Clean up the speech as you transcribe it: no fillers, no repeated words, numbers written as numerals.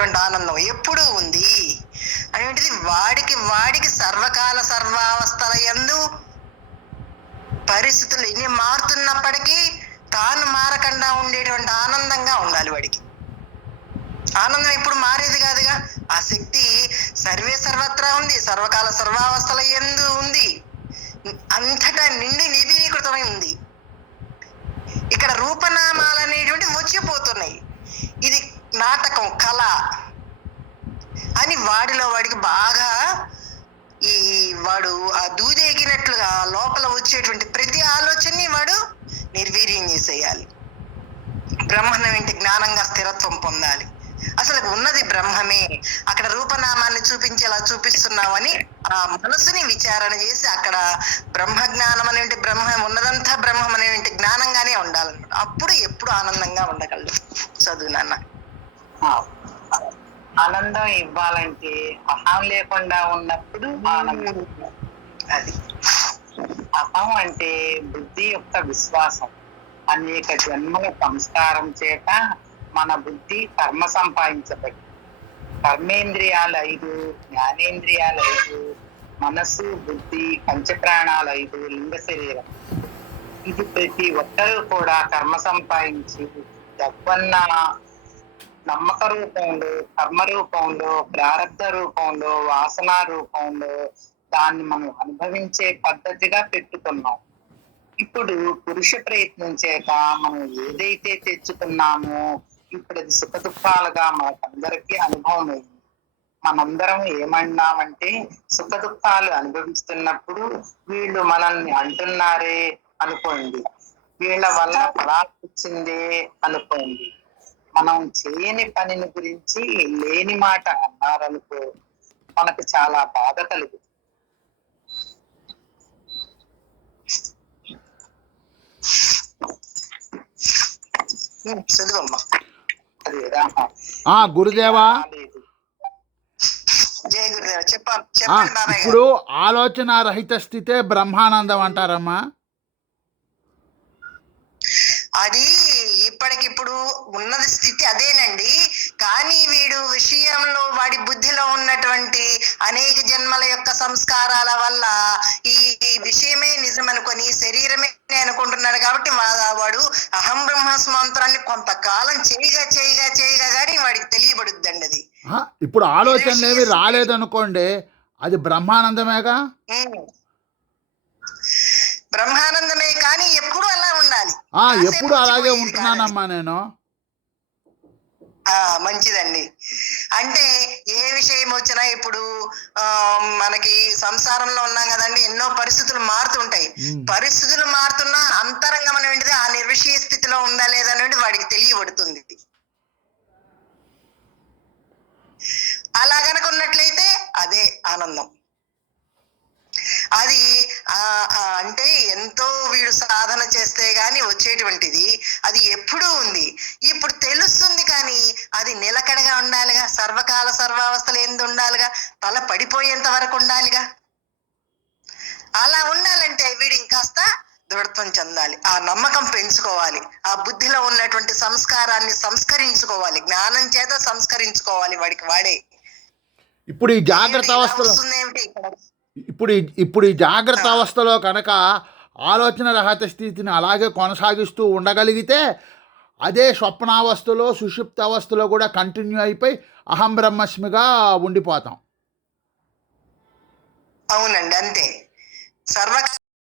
ఆనందం ఎప్పుడూ ఉంది అనేటిది వాడికి సర్వకాల సర్వావస్థల యందు పరిస్థితులు ఎన్ని మారుతున్నప్పటికీ తాను మారకుండా ఉండేటువంటి ఆనందంగా ఉండాలి వాడికి. ఆనందం ఇప్పుడు మారేది కాదుగా. ఆ శక్తి సర్వత్రా ఉంది, సర్వకాల సర్వావస్థల యందు ఉంది, అంతటా నిండి నిబిడీకృతమై ఉంది. ఇక్కడ రూపనామాలు అనేటువంటి వచ్చిపోతున్నాయి. ఇది నాటకం, కళ అని వాడికి బాగా వాడు ఆ దూదేగినట్లుగా లోపల వచ్చేటువంటి ప్రతి ఆలోచనని వాడు నిర్వీర్యం చేసేయాలి. బ్రహ్మను వెంటి జ్ఞానంగా స్థిరత్వం పొందాలి. అసలు ఉన్నది బ్రహ్మమే, అక్కడ రూపనామాన్ని చూపించేలా చూపిస్తున్నామని ఆ మనసుని విచారణ చేసి అక్కడ బ్రహ్మ జ్ఞానం అనేటువంటి బ్రహ్మం ఉన్నదంతా బ్రహ్మం అనేటువంటి జ్ఞానంగానే ఉండాలన్నమాట. అప్పుడు ఎప్పుడు ఆనందంగా ఉండగలడు. చదువు నాన్న. ఆనందం ఇవ్వాలంటే అహం లేకుండా ఉన్నప్పుడు ఆనందం. అది అహం అంటే బుద్ధి యొక్క విశ్వాసం. అనేక జన్మల సంస్కారం చేత మన బుద్ధి కర్మ సంపాదించబడి కర్మేంద్రియాలు 5, జ్ఞానేంద్రియాలు 5, మనస్సు, బుద్ధి, పంచప్రాణాలు 5, లింగ శరీరం. ఇది ప్రతి ఒక్కరూ కూడా కర్మ సంపాదించి డబ్బన్న నమ్మక రూపంలో, కర్మ రూపంలో, ప్రారంభ రూపంలో, వాసన రూపంలో దాన్ని మనం అనుభవించే పద్ధతిగా పెట్టుకున్నాం. ఇప్పుడు పురుష ప్రయత్నం చేత మనం ఏదైతే తెచ్చుకున్నామో ఇప్పుడు అది సుఖ దుఃఖాలుగా మనకందరికీ అనుభవం అయింది. మనందరం ఏమన్నామంటే సుఖ దుఃఖాలు అనుభవిస్తున్నప్పుడు వీళ్ళు మనల్ని అంటున్నారే అనుకోండి, వీళ్ళ వల్ల ఫలాలు వచ్చిందే అనుకోండి, మనం చేయని పనిని గురించి లేని మాట అన్నారనుకో మనకు చాలా బాధ కలుగుతుంది. గురుదేవా, జయ గురుదేవ. చెప్పండి బాబాయ్. ఇప్పుడు ఆలోచన రహిత స్థితే బ్రహ్మానందం అంటారమ్మా. అది ఇప్పటికిప్పుడు ఉన్నది స్థితి అదేనండి. కానీ వీడు విషయంలో వాడి బుద్ధిలో ఉన్నటువంటి అనేక జన్మల యొక్క సంస్కారాల వల్ల ఈ విషయమే నిజం అనుకొని శరీరమే అనుకుంటున్నాడు. కాబట్టి వాడు అహం బ్రహ్మాస్మి మంత్రాన్ని కొంతకాలం చేయగా కానీ వాడికి తెలియబడుద్దండి. అది ఇప్పుడు ఆలోచనలు ఏమి రాలేదనుకోండి, అది బ్రహ్మానందమేగా. బ్రహ్మానందమే, కానీ ఎప్పుడు అలా ఉండాలి. ఎప్పుడు అలాగే ఉంటున్నానమ్మా నేను. మంచిదండి. అంటే ఏ విషయం వచ్చినా ఇప్పుడు మనకి సంసారంలో ఉన్నాం కదండి, ఎన్నో పరిస్థితులు మారుతుంటాయి. పరిస్థితులు మారుతున్నా అంతరంగం అనేటిది ఆ నిర్విషయ స్థితిలో ఉందా లేదనేది వాడికి తెలియబడుతుంది. అలా గనక ఉన్నట్లయితే అదే ఆనందం. అది అంటే ఎంతో వీడు సాధన చేస్తే గాని వచ్చేటువంటిది. అది ఎప్పుడూ ఉంది, ఇప్పుడు తెలుస్తుంది. కానీ అది నిలకడగా ఉండాలిగా, సర్వకాల సర్వావస్థలు ఎందు ఉండాలిగా, తల పడిపోయేంత వరకు ఉండాలిగా. అలా ఉండాలంటే వీడు ఇంకాస్త దృఢత్వం చెందాలి, ఆ నమ్మకం పెంచుకోవాలి, ఆ బుద్ధిలో ఉన్నటువంటి సంస్కారాన్ని సంస్కరించుకోవాలి, జ్ఞానం చేత సంస్కరించుకోవాలి వాడికి వాడే. ఇప్పుడు ఈ జాగ్రత్త అవస్థలో ఇప్పుడు ఈ జాగ్రత్త అవస్థలో కనుక ఆలోచన రహిత స్థితిని అలాగే కొనసాగిస్తూ ఉండగలిగితే అదే స్వప్నావస్థలో, సుషుప్త అవస్థలో కూడా కంటిన్యూ అయిపోయి అహం బ్రహ్మస్మిగా ఉండిపోతాం. అవునండి, అంతే.